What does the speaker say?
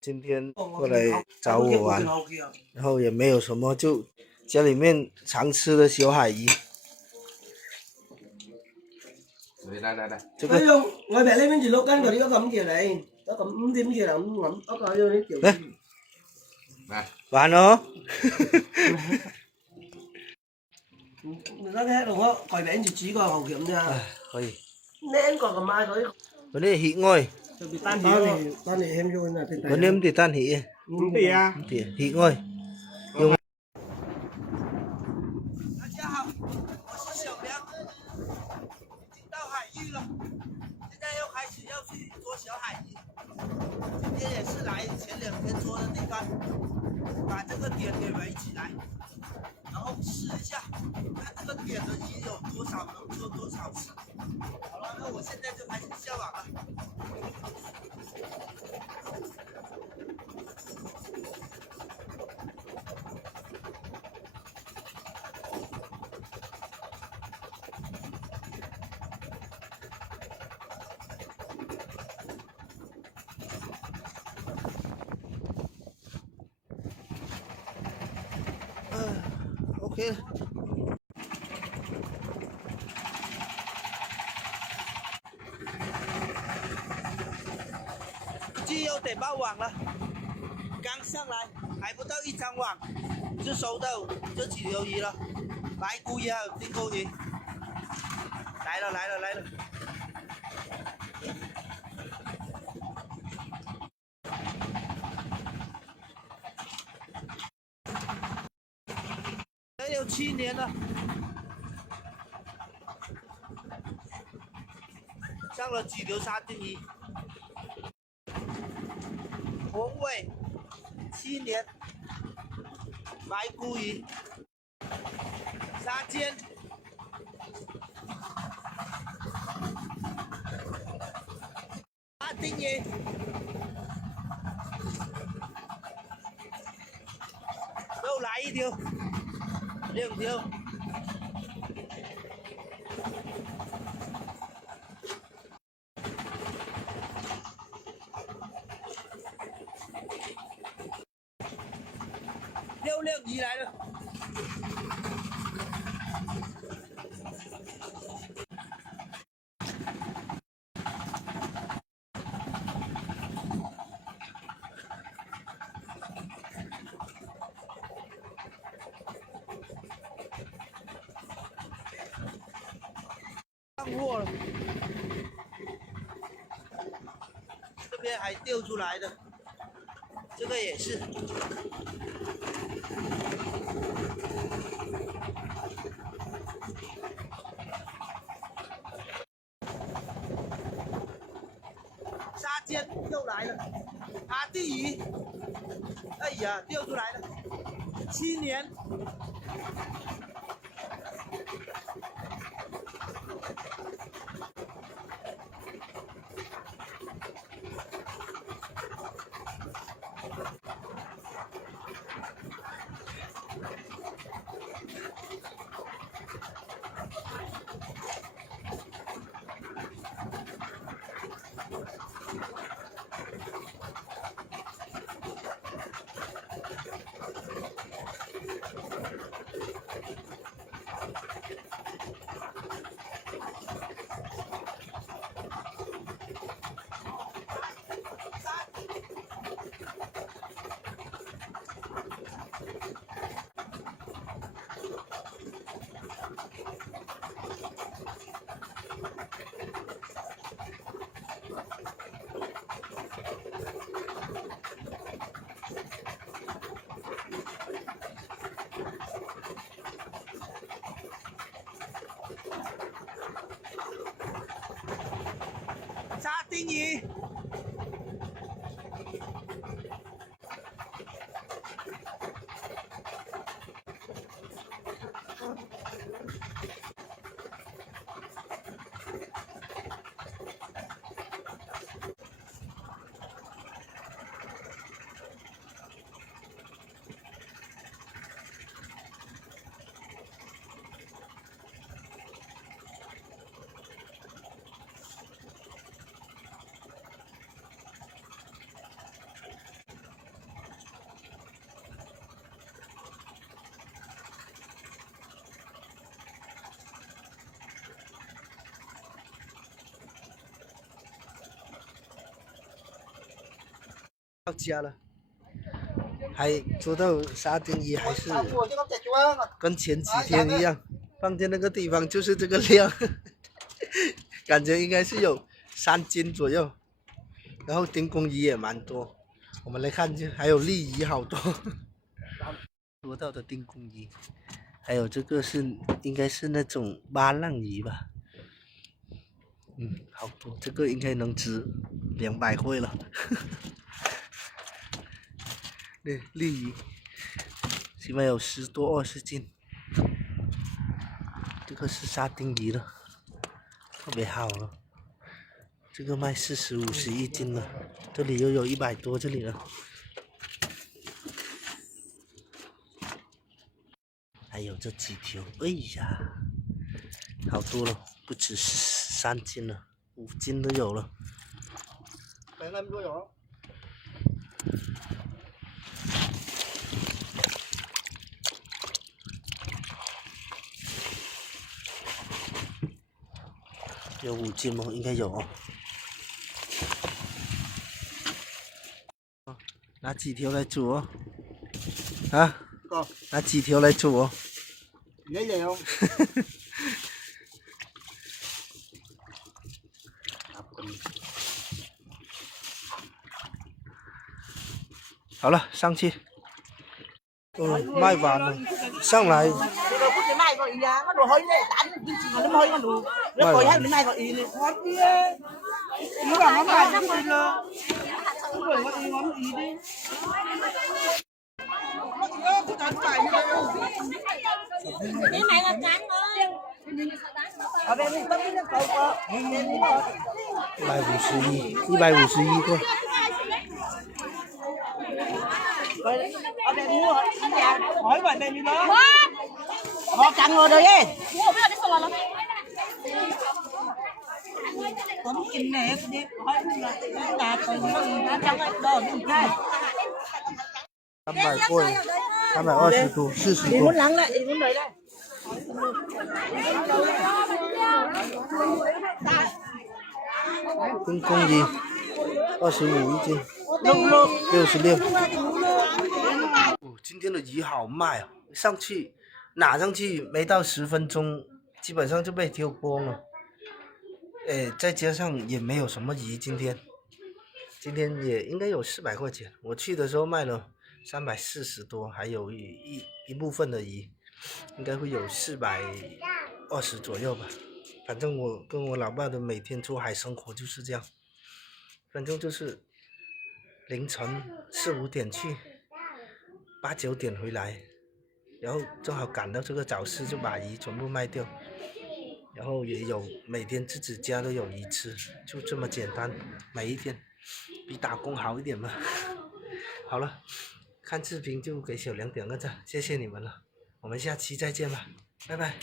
今天过来找我玩，然后也没有什么，就家里面常吃的小海鱼。来，这个。我别那边去lokal kali có cầm kia này, có cầm thêm kia nào ngắm, có coi vô đấy kiểu. Bán nó. Rất hết đúng không? Coi bé chỉ coi hậu kiểm nha. Thôi. Nên còn cầm ai thôi. Vấn đề hỉ ngồi. Tan thì em rồi là tiền tài. Vấn đề thì tan hỉ. Không tiền à? Hỉ ngồi. 大家好，我是小梁，已经到海域了，现在又开始要去捉小海鱼。今天也是来前2天捉的地方，把这个点给围起来，然后试一下，看这个点的鱼有多少能捉多少次。好了，那我现在就开始下网了。OK。既又得包网了，刚上来还不到1张网，就收到这几条鱼了，白骨鱼还有金钩鱼，来了。也有7年了，上了几条沙丁鱼，红尾7年，白骨鱼，沙尖，沙丁鱼，又来1条，2条。6辆鱼来了，上货了，这边还钓出来的，这个也是。沙尖又来了，阿地鱼，哎呀，钓出来了，7年。沙丁鱼，到家了，还捉到沙丁鱼，还是跟前几天一样，放在那个地方就是这个量，感觉应该是有3斤左右。然后丁公鱼也蛮多，我们来看就还有鲤鱼好多，捉到的丁公鱼，还有这个是应该是那种巴浪鱼吧。好多，这个应该能值200块了。对，鲤鱼起码有10多20斤。这个是沙丁鱼了，特别好了。这个卖40、50一斤了，这里又有100多，这里了。还有这几条，哎呀，好多了，不止3斤了，5斤都有了。有5斤吗？应该有哦。拿几条来煮哦？啊？拿几条来煮哦？好了，上去。卖完了，上来。你买个干哦。151个。hỏi vậy đây nữa họ cắn rồi đấy có kinh nè hỏi là từ nó trong cái đồ như thế 300块，320多，40多。muốn lắng lại muốn đấy đây丁公鱼25一斤，66。今天的鱼好卖啊！拿上去没到10分钟，基本上就被丢光了。再加上也没有什么鱼，今天也应该有400块钱。我去的时候卖了340多，还有一部分的鱼，应该会有420左右吧。反正我跟我老爸的每天出海生活就是这样，反正就是凌晨4、5点去，8、9点回来，然后正好赶到这个早市，就把鱼全部卖掉，然后也有每天自己家都有鱼吃，就这么简单，每一天比打工好一点吧。好了，看视频就给小梁点个赞，谢谢你们了，我们下期再见吧，拜拜。